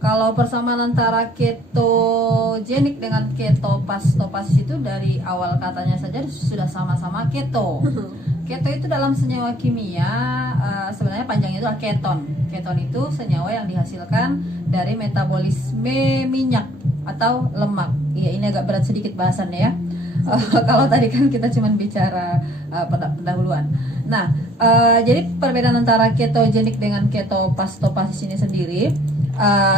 Kalau persamaan antara ketogenik dengan ketopastopasis itu dari awal katanya saja sudah sama-sama keto. Keto itu dalam senyawa kimia sebenarnya panjangnya itu adalah keton. Keton itu senyawa yang dihasilkan dari metabolisme minyak atau lemak. Iya, ini agak berat sedikit bahasannya ya. Kalau tadi kan kita cuma bicara pendahuluan. Nah, jadi perbedaan antara ketogenik dengan ketopastopasis ini sendiri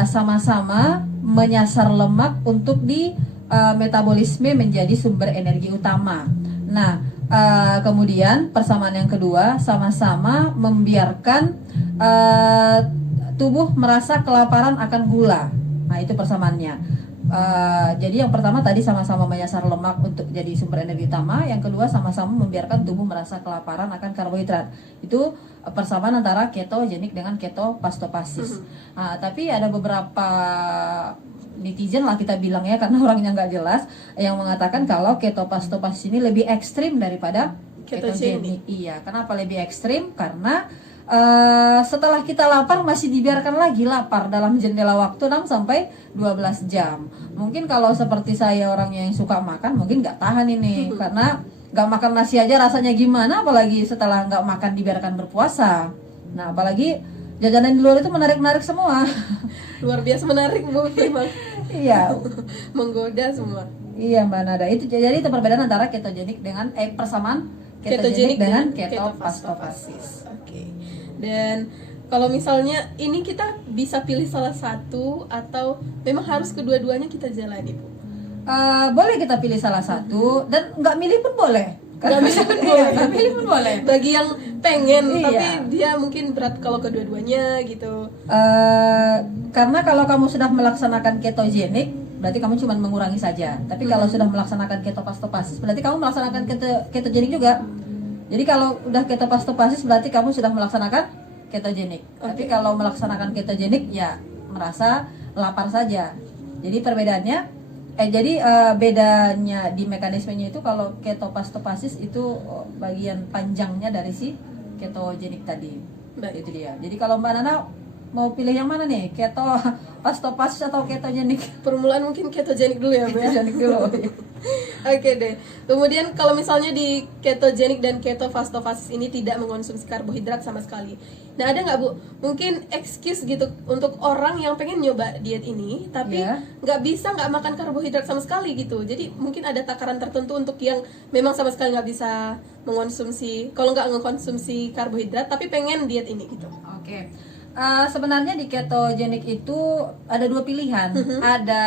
sama-sama menyasar lemak untuk di metabolisme menjadi sumber energi utama. Nah, kemudian persamaan yang kedua sama-sama membiarkan tubuh merasa kelaparan akan gula. Nah, itu persamaannya. Jadi yang pertama tadi sama-sama menyasar lemak untuk jadi sumber energi utama. Yang kedua sama-sama membiarkan tubuh merasa kelaparan akan karbohidrat. Itu persamaan antara ketogenik dengan ketopastopasis. Tapi ada beberapa netizen lah kita bilang ya, karena orangnya nggak jelas, yang mengatakan kalau ketopastopasis ini lebih ekstrim daripada ketogenik. Iya, kenapa lebih ekstrim? Karena setelah kita lapar masih dibiarkan lagi lapar dalam jendela waktu 6 sampai 12 jam. Mungkin kalau seperti saya orangnya yang suka makan mungkin nggak tahan ini karena nggak makan nasi aja rasanya gimana, apalagi setelah nggak makan dibiarkan berpuasa. Nah, apalagi jajanan di luar itu menarik-menarik semua. Luar biasa menarik Bu, memang. Iya. Menggoda semua. Iya Mbak Nada. Itu jadi itu perbedaan antara ketogenik dengan persamaan ketogenik dengan ketopastopasis. Oke. Dan kalau misalnya ini kita bisa pilih salah satu atau memang harus kedua-duanya kita jalani Bu? Boleh kita pilih salah satu dan nggak milih pun boleh. Nggak milih pun boleh. Bagi yang pengen Iya. tapi dia mungkin berat kalau kedua-duanya gitu. Karena kalau kamu sudah melaksanakan ketogenik berarti kamu cuma mengurangi saja. Tapi kalau sudah melaksanakan ketopastopasis berarti kamu melaksanakan ketogenik juga. Jadi kalau udah ketopastopasis berarti kamu sudah melaksanakan ketogenik. Tapi kalau melaksanakan ketogenik ya merasa lapar saja. Jadi perbedaannya bedanya di mekanismenya itu kalau ketopastopasis itu bagian panjangnya dari si ketogenik tadi. Baik. Itu dia. Jadi kalau Mbak Nana mau pilih yang mana nih? Ketopastopasis atau ketogenik? Permulaan mungkin ketogenik dulu ya Bu ya. Ketogenik dulu. Oke deh. Kemudian kalau misalnya di ketogenik dan ketopastopasis ini tidak mengonsumsi karbohidrat sama sekali. Nah, ada nggak Bu mungkin excuse gitu untuk orang yang pengen nyoba diet ini tapi nggak makan karbohidrat sama sekali gitu. Jadi mungkin ada takaran tertentu untuk yang memang sama sekali nggak bisa mengonsumsi, kalau nggak mengkonsumsi karbohidrat tapi pengen diet ini gitu. Oke. Sebenarnya di ketogenik itu ada dua pilihan. Ada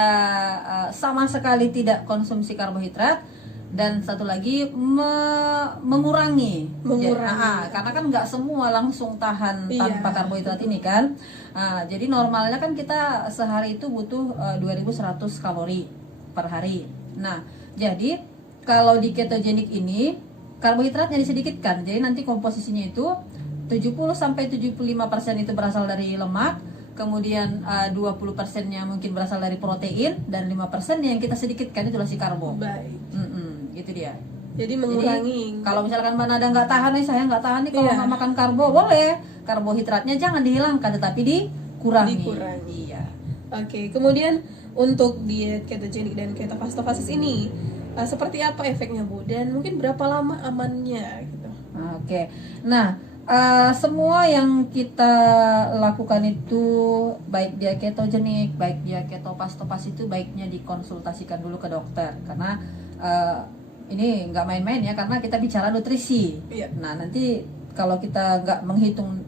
sama sekali tidak konsumsi karbohidrat dan satu lagi mengurangi. Karena kan nggak semua langsung tahan tanpa karbohidrat ini kan. Jadi normalnya kan kita sehari itu butuh 2100 kalori per hari. Nah, jadi kalau di ketogenik ini karbohidratnya disedikitkan. Jadi nanti komposisinya itu 70-75% itu berasal dari lemak, kemudian 20%-nya mungkin berasal dari protein, dan 5% yang kita sedikitkan itu si karbo. Baik. Gitu dia. Jadi mengurangi. Jadi, kalau misalkan Mbak Nada nggak tahan nih, saya nggak tahan nih kalau nggak makan karbo, boleh. Karbohidratnya jangan dihilangkan, tetapi dikurangi. Iya. Oke. Kemudian untuk diet ketogenik dan ketopastopasis ini seperti apa efeknya Bu? Dan mungkin berapa lama amannya gitu? Oke. Nah. Semua yang kita lakukan itu baik dia ketogenik, baik dia ketopastopasis itu baiknya dikonsultasikan dulu ke dokter karena ini nggak main-main ya, karena kita bicara nutrisi. Nah, nanti kalau kita nggak menghitung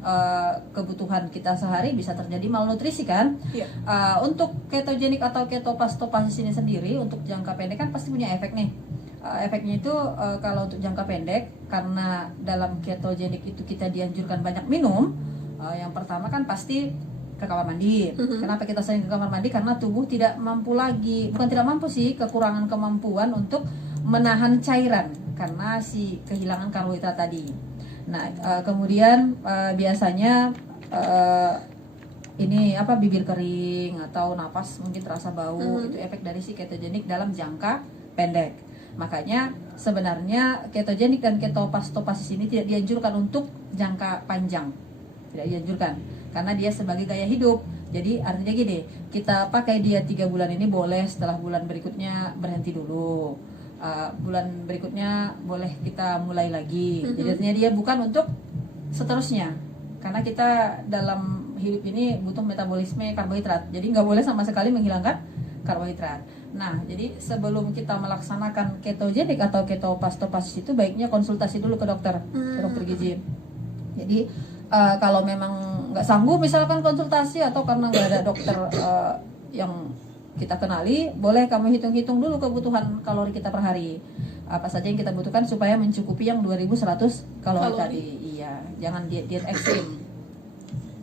kebutuhan kita sehari bisa terjadi malnutrisi kan. Untuk ketogenik atau ketopastopasis ini sendiri untuk jangka pendek kan pasti punya efek nih. Efeknya itu kalau untuk jangka pendek, karena dalam ketogenik itu kita dianjurkan banyak minum. Yang pertama kan pasti ke kamar mandi. Kenapa kita sering ke kamar mandi? Karena tubuh tidak mampu lagi, bukan tidak mampu sih, kekurangan kemampuan untuk menahan cairan karena si kehilangan karbohidrat tadi. Nah, kemudian biasanya ini bibir kering atau napas mungkin terasa bau, itu efek dari si ketogenik dalam jangka pendek. Makanya sebenarnya ketogenik dan ketopastopasis ini tidak dianjurkan untuk jangka panjang. Tidak dianjurkan karena dia sebagai gaya hidup. Jadi artinya gini, kita pakai diet 3 bulan ini boleh, setelah bulan berikutnya berhenti dulu. Bulan berikutnya boleh kita mulai lagi. Jadi artinya dia bukan untuk seterusnya. Karena kita dalam hidup ini butuh metabolisme karbohidrat. Jadi nggak boleh sama sekali menghilangkan karbohidrat. Nah, jadi sebelum kita melaksanakan ketogenik atau ketopastopasis itu baiknya konsultasi dulu ke dokter gizi. Jadi kalau memang nggak sanggup misalkan konsultasi atau karena nggak ada dokter yang kita kenali, boleh kamu hitung-hitung dulu kebutuhan kalori kita per hari. Apa saja yang kita butuhkan supaya mencukupi yang 2100 kalori tadi. Iya, jangan diet ekstrim.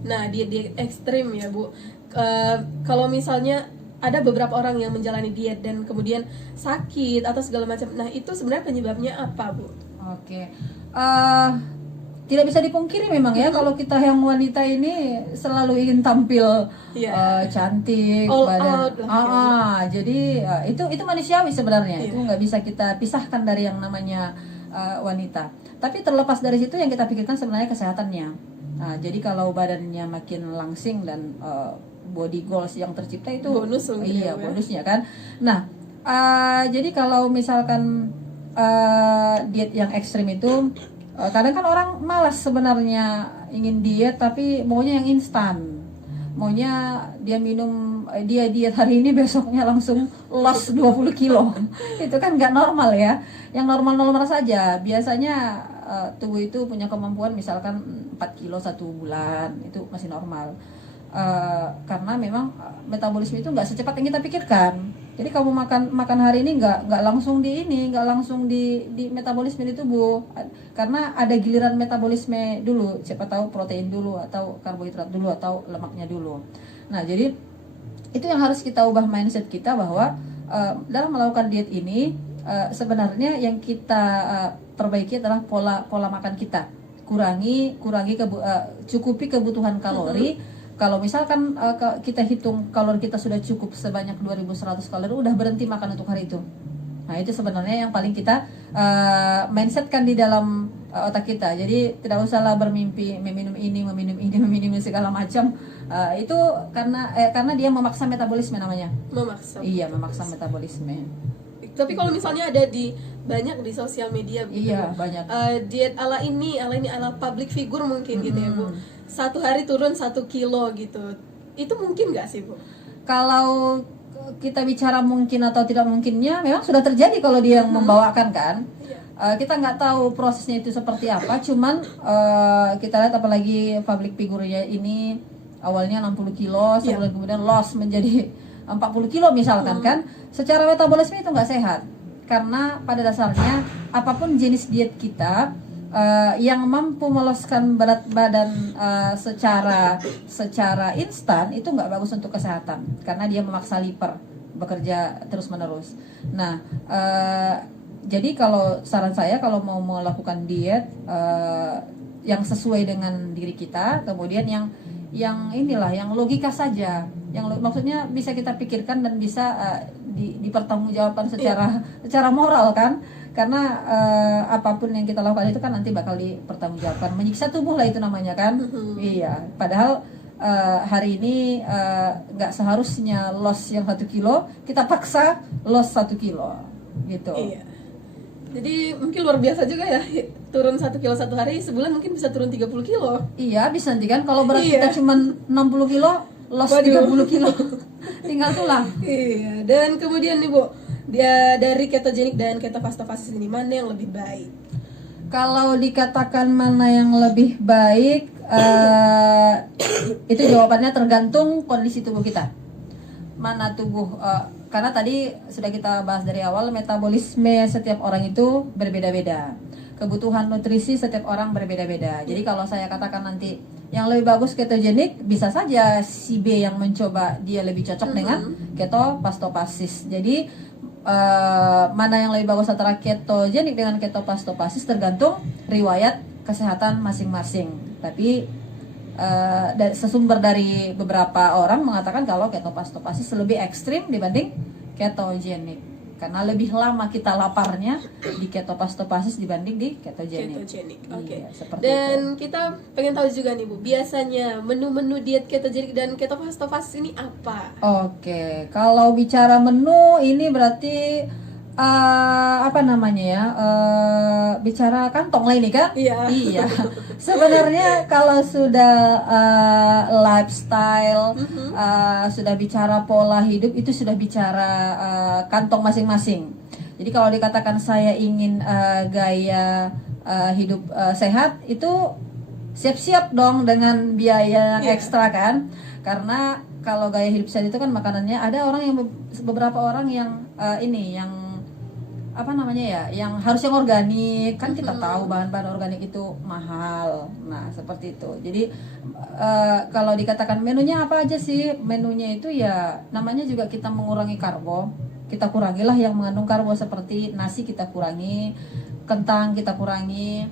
Nah, diet ekstrim ya Bu. Kalau misalnya ada beberapa orang yang menjalani diet dan kemudian sakit atau segala macam. Nah, itu sebenarnya penyebabnya apa Bu? Oke. Tidak bisa dipungkiri memang ya kalau kita yang wanita ini selalu ingin tampil cantik, all badan. out Jadi itu manusiawi sebenarnya. Itu nggak bisa kita pisahkan dari yang namanya wanita. Tapi terlepas dari situ yang kita pikirkan sebenarnya kesehatannya. Nah, jadi kalau badannya makin langsing dan body goals yang tercipta itu bonus bonusnya kan. Nah, jadi kalau misalkan diet yang ekstrim itu kadang kan orang malas sebenarnya ingin diet tapi maunya yang instan, maunya dia minum dia diet hari ini besoknya langsung loss 20 kilo. Itu kan nggak normal ya. Yang normal-normal saja biasanya tubuh itu punya kemampuan misalkan 4 kilo 1 bulan itu masih normal. Karena memang metabolisme itu nggak secepat yang kita pikirkan. Jadi kamu makan hari ini nggak langsung nggak langsung di metabolisme di tubuh, karena ada giliran metabolisme dulu. Siapa tahu protein dulu atau karbohidrat dulu atau lemaknya dulu. Nah, jadi itu yang harus kita ubah mindset kita bahwa dalam melakukan diet ini sebenarnya yang kita perbaiki adalah pola makan kita. Cukupi kebutuhan kalori. Kalau misalkan kita hitung kalori kita sudah cukup sebanyak 2100 kalori, udah berhenti makan untuk hari itu. Nah, itu sebenarnya yang paling kita mindsetkan di dalam otak kita. Jadi tidak usahlah bermimpi meminum ini segala macam. Itu karena dia memaksa metabolisme namanya. Iya, memaksa metabolisme. Tapi kalau misalnya ada banyak di sosial media gitu, banyak. Diet ala public figure mungkin gitu ya Bu. 1 hari turun 1 kilo gitu. Itu mungkin nggak sih Bu? Kalau kita bicara mungkin atau tidak mungkinnya, memang sudah terjadi kalau dia yang membawakan kan. Kita nggak tahu prosesnya itu seperti apa. Cuman kita lihat apalagi public figure-nya ini awalnya 60 kilo, sebulan kemudian loss menjadi 40 kilo misalkan kan. Secara metabolisme itu nggak sehat. Karena pada dasarnya apapun jenis diet kita yang mampu meloloskan berat badan secara instan itu nggak bagus untuk kesehatan karena dia memaksa liver bekerja terus menerus. Nah, jadi kalau saran saya kalau mau melakukan diet yang sesuai dengan diri kita, kemudian yang logika saja, maksudnya bisa kita pikirkan dan bisa dipertanggungjawabkan secara moral kan. Karena apapun yang kita lakukan itu kan nanti bakal dipertanggungjawabkan, menyiksa tubuh lah itu namanya kan. Iya, padahal hari ini nggak seharusnya loss yang 1 kilo kita paksa loss 1 kilo gitu. Iya. Jadi mungkin luar biasa juga ya, turun 1 kilo 1 hari, sebulan mungkin bisa turun 30 kilo. Iya, bisa nanti kan kalau berat kita cuma 60 kilo loss 30 kilo tinggal tulang. Iya, dan kemudian nih Bu, dia dari ketogenik dan ketofastofasis ini mana yang lebih baik? Kalau dikatakan mana yang lebih baik, itu jawabannya tergantung kondisi tubuh kita. Mana tubuh, karena tadi sudah kita bahas dari awal, metabolisme setiap orang itu berbeda-beda. Kebutuhan nutrisi setiap orang berbeda-beda. Jadi kalau saya katakan nanti yang lebih bagus ketogenik, bisa saja si B yang mencoba dia lebih cocok dengan ketopastopasis. Jadi mana yang lebih bagus antara ketogenik dengan ketopastopasis tergantung riwayat kesehatan masing-masing. Tapi sesumber dari beberapa orang mengatakan kalau ketopastopasis lebih ekstrim dibanding ketogenik karena lebih lama kita laparnya di ketopastopasis dibanding di ketogenik. Ketogenik, oke. Iya, seperti Dan itu. kita pengen tahu juga nih Bu, biasanya menu-menu diet ketogenik dan ketofastofasis ini apa? Oke, kalau bicara menu ini berarti apa namanya ya? Bicara kantong lah ini kan? Iya. Iya. Sebenarnya kalau sudah lifestyle, sudah bicara pola hidup itu sudah bicara kantong masing-masing. Jadi kalau dikatakan saya ingin gaya hidup sehat itu siap-siap dong dengan biaya yang ekstra kan, karena kalau gaya hidup sehat itu kan makanannya ada orang yang beberapa orang yang ini yang apa namanya ya, yang harus yang organik kan, kita tahu bahan-bahan organik itu mahal. Nah seperti itu. Jadi kalau dikatakan menunya apa aja sih, menunya itu ya namanya juga kita mengurangi karbo, kita kurangilah yang mengandung karbo, seperti nasi kita kurangi, kentang kita kurangi,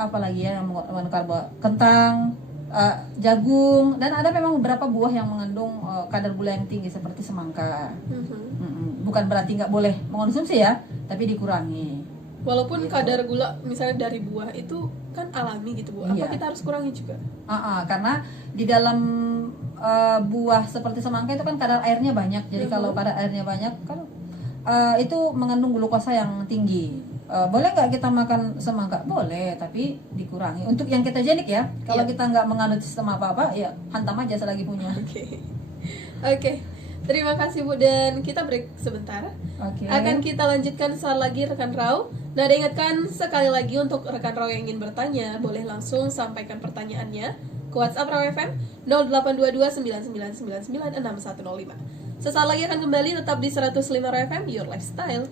apalagi ya yang mengandung karbo, kentang, jagung, dan ada memang beberapa buah yang mengandung kadar gula yang tinggi seperti semangka. Bukan berarti nggak boleh mengonsumsi ya, tapi dikurangi. Walaupun Gitu. kadar gula misalnya dari buah itu kan alami gitu Bu, apa Iya. kita harus kurangi juga? Karena di dalam buah seperti semangka itu kan kadar airnya banyak. Jadi kalau kadar airnya banyak kan itu mengandung glukosa yang tinggi. Boleh nggak kita makan semangka? Boleh, tapi dikurangi. Untuk yang ketogenik ya, kalau kita nggak menganut sistem apa-apa, ya hantam aja selagi punya. Oke. Terima kasih Bu, dan kita break sebentar. Oke. Akan kita lanjutkan saat lagi rekan Rau. Nah, diingatkan sekali lagi untuk rekan Rau yang ingin bertanya, boleh langsung sampaikan pertanyaannya ke WhatsApp Rau FM 0822 9999 6105. Sesaat lagi akan kembali tetap di 105 Rau FM, Your Lifestyle.